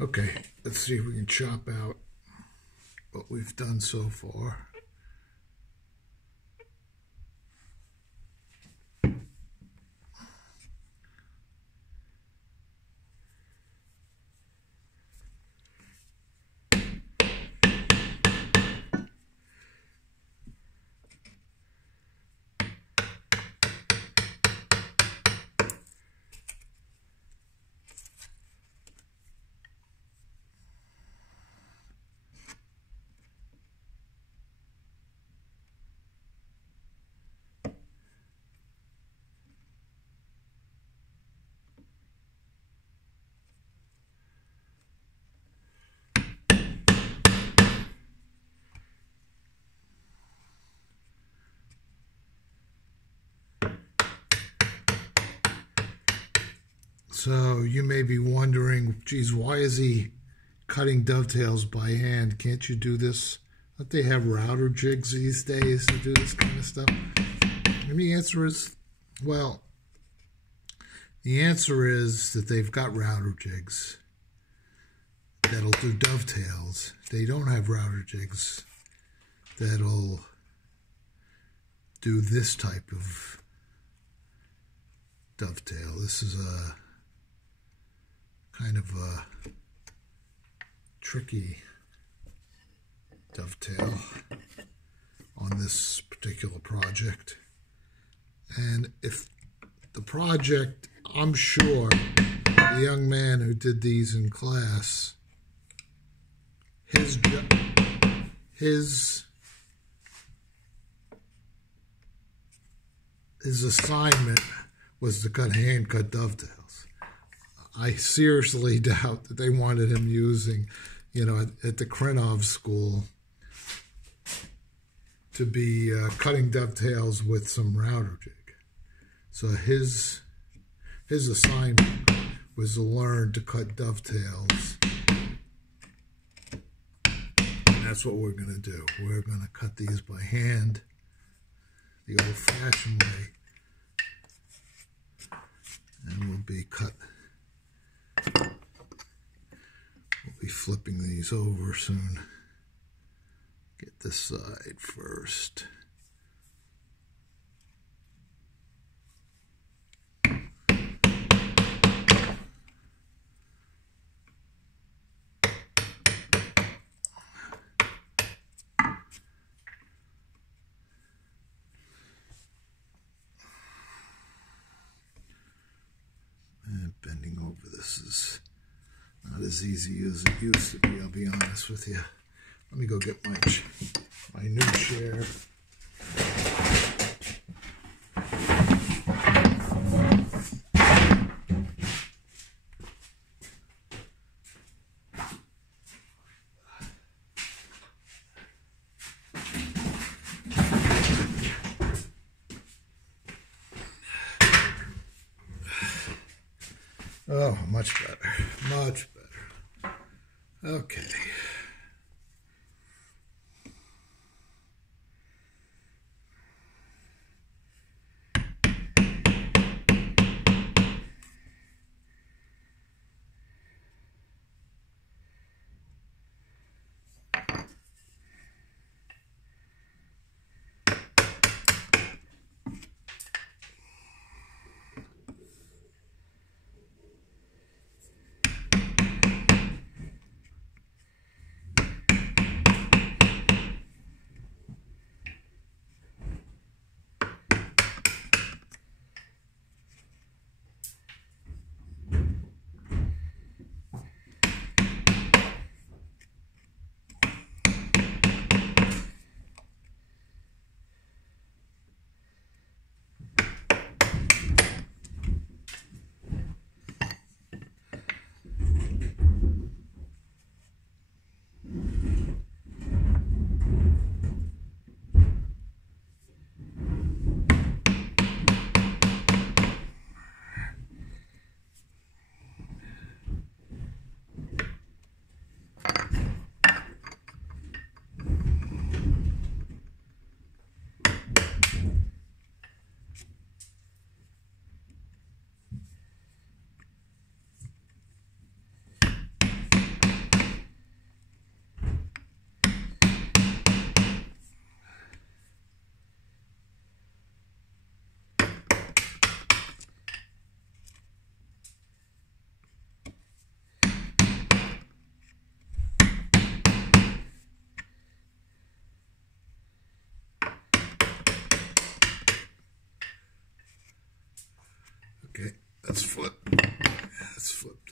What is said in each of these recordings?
Okay, let's see if we can chop out what we've done so far. So you may be wondering, geez, why is he cutting dovetails by hand? Can't you do this? Don't they have router jigs these days to do this kind of stuff? And the answer is, well, the answer is that they've got router jigs that'll do dovetails. They don't have router jigs that'll do this type of dovetail. This is a kind of a tricky dovetail on this particular project. And if the project, I'm sure the young man who did these in class, his assignment was to hand-cut dovetails. I seriously doubt that they wanted him using, you know, at the Krenov school to be cutting dovetails with some router jig. So his assignment was to learn to cut dovetails. And that's what we're going to do. We're going to cut these by hand, the old-fashioned way. And we'll be flipping these over soon. Get this side first. And bending over this is not as easy as it used to be, I'll be honest with you. Let me go get my new chair. Oh, much better, much better. Okay.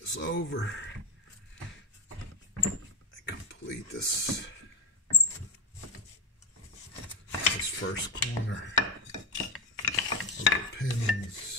this over and complete this first corner of the pins.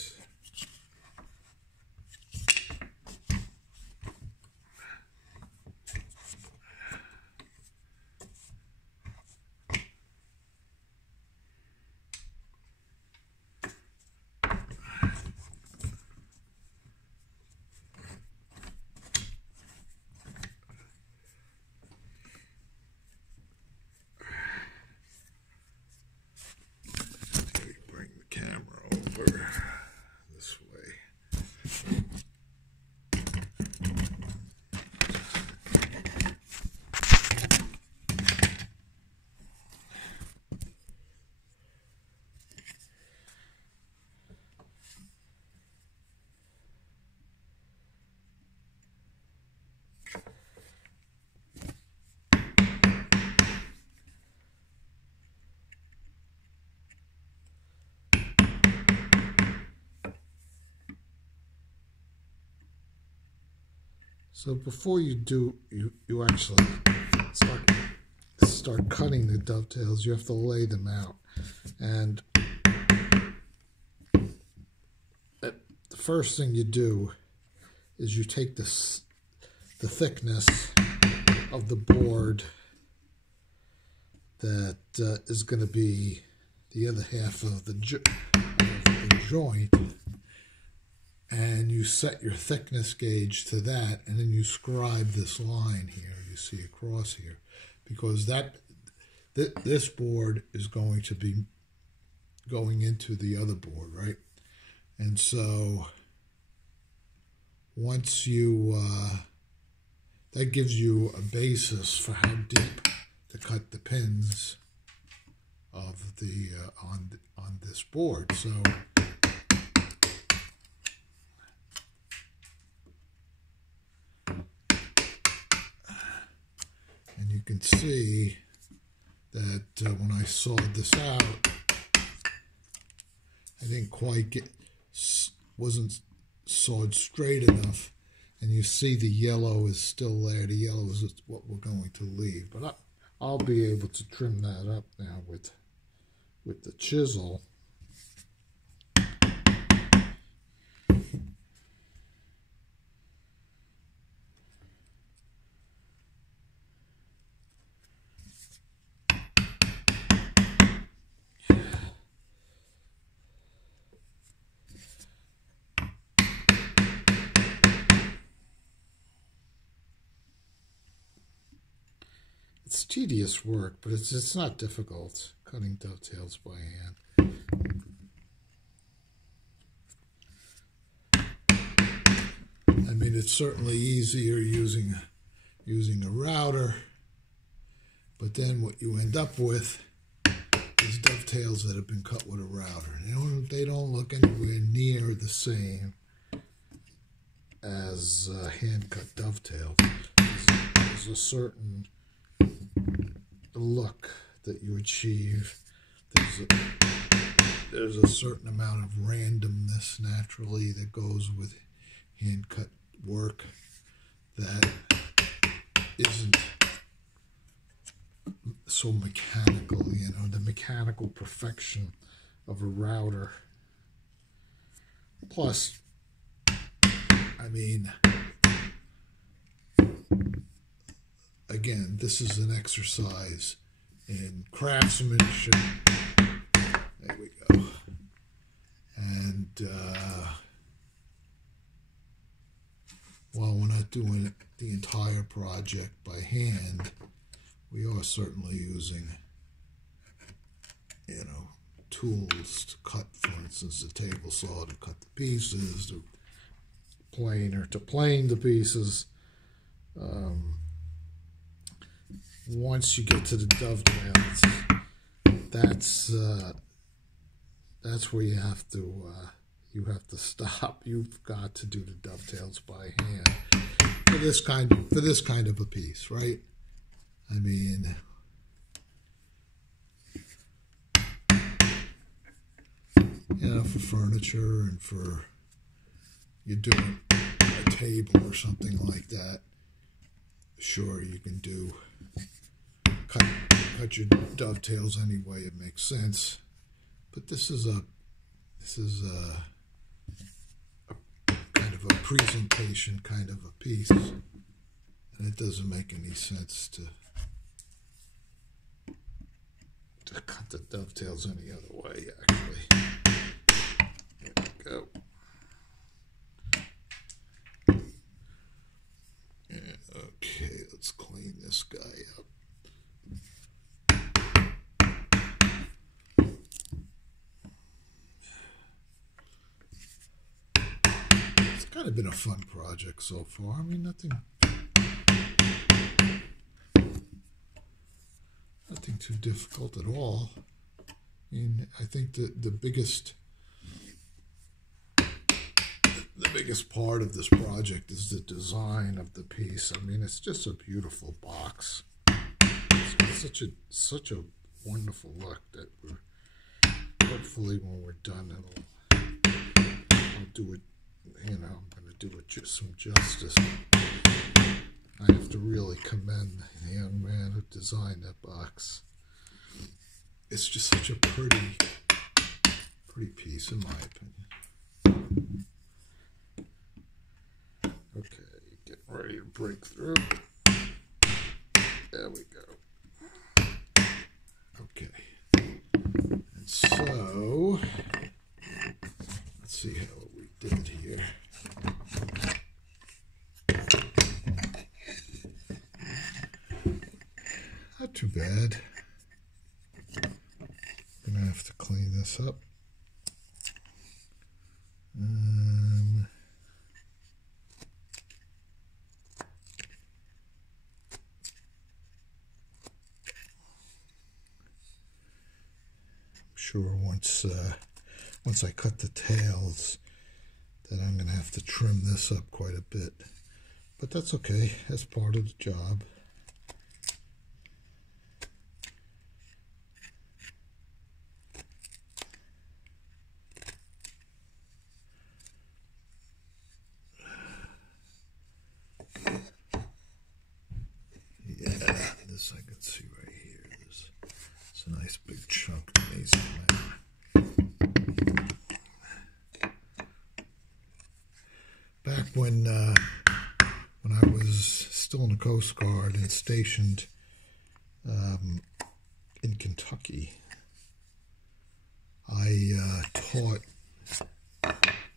This way. So before you do, you actually start cutting the dovetails, you have to lay them out. And the first thing you do is you take the thickness of the board that is going to be the other half of the joint, and you set your thickness gauge to that, and then you scribe this line here you see across here, because this board is going to be going into the other board, right? And so once you that gives you a basis for how deep to cut the pins of the on this board. So and you can see that when I sawed this out, I didn't quite wasn't sawed straight enough, and you see the yellow is still there. The yellow is what we're going to leave, but I'll be able to trim that up now with the chisel. It's tedious work, but it's not difficult, cutting dovetails by hand. I mean, it's certainly easier using a router, but then what you end up with is dovetails that have been cut with a router. They don't look anywhere near the same as hand-cut dovetails. There's a certain look that you achieve. There's a certain amount of randomness naturally that goes with hand-cut work that isn't so mechanical, the mechanical perfection of a router. Plus, I mean, again, this is an exercise in craftsmanship. There we go. And while we're not doing the entire project by hand, we are certainly using, tools to cut, for instance, the table saw to cut the pieces, the planer to plane the pieces. Once you get to the dovetails, that's where you have to stop. You've got to do the dovetails by hand for this kind of a piece, right? I mean, for furniture and for you're doing a table or something like that, sure, you can do cut your dovetails any way it makes sense. But this is a kind of a presentation kind of a piece, and it doesn't make any sense to cut the dovetails any other way, actually. There we go. Okay, let's clean this guy up. It's kind of been a fun project so far. I mean, nothing too difficult at all. I mean, I think the biggest part of this project is the design of the piece. I mean, it's just a beautiful box. It's got such a wonderful look that hopefully when we're done, I'll do it. You know, I'm going to do it just some justice. I have to really commend the young man who designed that box. It's just such a pretty piece, in my opinion. Okay, getting ready to break through. There we go. Okay. And so, let's see how we did here. Not too bad. I'm gonna have to clean this up. Sure, once I cut the tails, that I'm gonna have to trim this up quite a bit, but that's okay. That's part of the job. Yeah, this I can see right here. It's a nice big chunk of mason. Back when I was still in the Coast Guard and stationed in Kentucky, I taught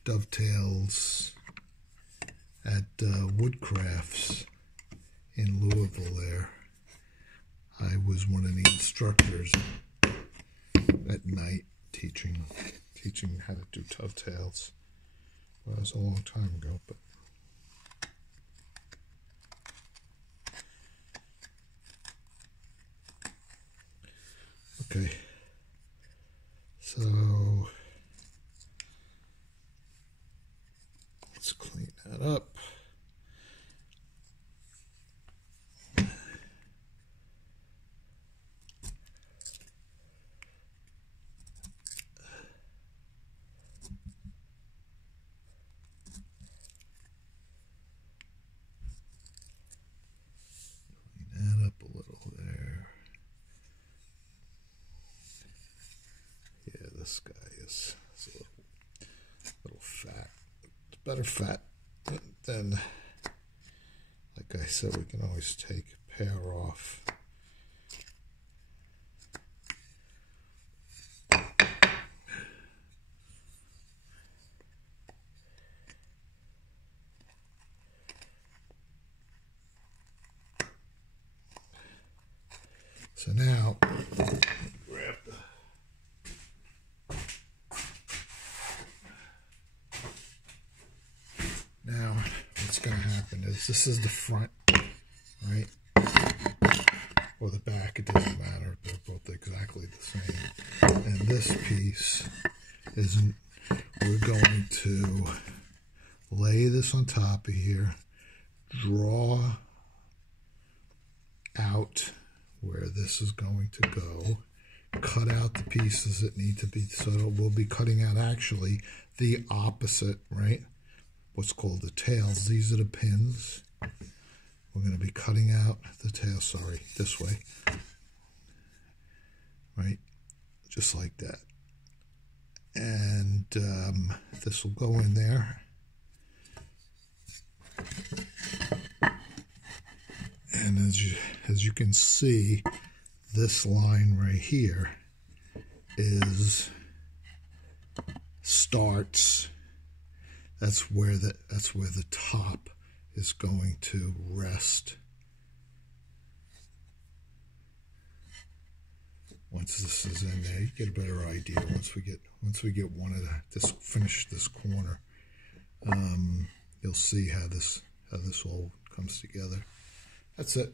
dovetails at Woodcrafts in Louisville there. I was one of the instructors at night teaching how to do dovetails. Well, it was a long time ago, but okay. So let's clean that up. This guy is a little fat. It's better fat than, like I said, we can always take a pair off. So now, grab the Now, what's going to happen is this is the front, right? Or the back, it doesn't matter. They're both exactly the same. And this piece is, we're going to lay this on top of here, draw out where this is going to go, cut out the pieces that need to be, so we'll be cutting out actually the opposite, right? what's called the tails. These are the pins. We're going to be cutting out the tail, sorry, this way. Right, just like that. And this will go in there. And as you can see, this line right here starts. That's where the top is going to rest. Once this is in there, you get a better idea. Once we get one of finish this corner, you'll see how this all comes together. That's it.